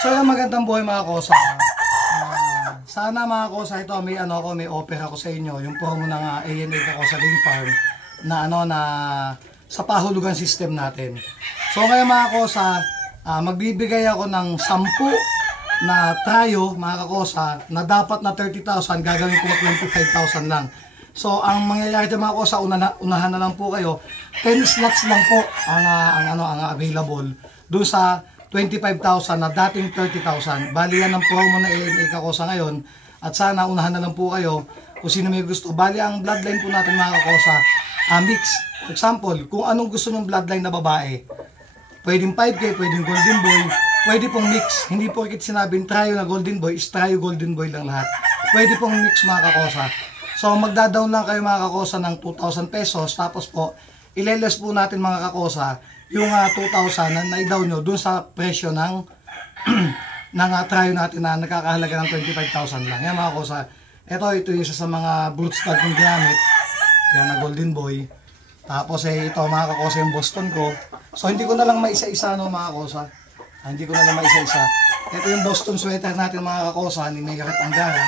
So yung magandang buhay mga kosa. Sana mga kosa, ito may offer ako sa inyo, yung promo ng ANA ako sa Game Farm na sa pahulugan system natin. So ngayon mga kosa, magbibigay ako ng 10 na tryo mga kakosa na dapat na 30,000, gagawin ko 25,000 lang. So ang mangyayari dyan mga kosa, unahan na lang po kayo. 10 slots lang po ang available doon sa 25,000 na dating 30,000. Bali yan ang promo na ANA kakosa ngayon. At sana unahan na lang po kayo kung sino may gusto. Bali ang bloodline po natin mga kakosa, mix. For example, kung anong gusto nyong bloodline na babae, pwedeng 5K, pwedeng golden boy, pwede pong mix. Hindi po ikit sinabing tryo na golden boy, is tryo golden boy lang lahat. Pwede pong mix mga kakosa. So magda-down lang kayo mga kakosa ng 2,000 pesos. Tapos po, ileles po natin mga kakosa yung 2,000 na naidaw nyo dun sa presyo ng tryo natin na nakakahalaga ng 25,000 lang. Yan mga kakosa. Ito yung isa sa mga brute stud kong ginamit. Yan na golden boy. Tapos ito mga kakosa yung Boston ko. So hindi ko na lang maisa-isa mga kakosa. Hindi ko na lang maisa-isa. Ito yung Boston sweater natin mga kakosa ni Mayret Angara.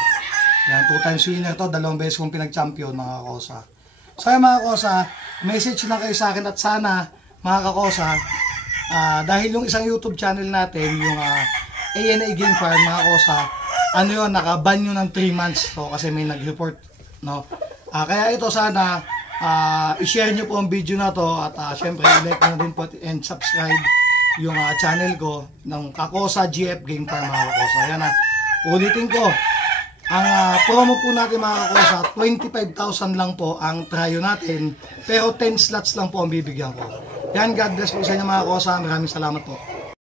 Yan, 2 times winner to, 2 beses kong pinag-champion mga kakosa. So yan mga kakosa, message na kayo sa akin at sana mga kakosa, dahil yung isang YouTube channel natin, yung ANA Game Farm mga kakosa, nakaban yun ng 3 months. So kasi may nag-report, no? Kaya ito sana, i-share nyo po ang video na to at syempre like nyo din po and subscribe yung channel ko ng Kakosa GF Game Farm mga kakosa. Yan ulitin ko, ang promo po natin mga kakosa, 25,000 lang po ang tryo natin, pero 10 slots lang po ang bibigyan ko. Yan, God bless po sa inyo mga kakosa, maraming salamat po.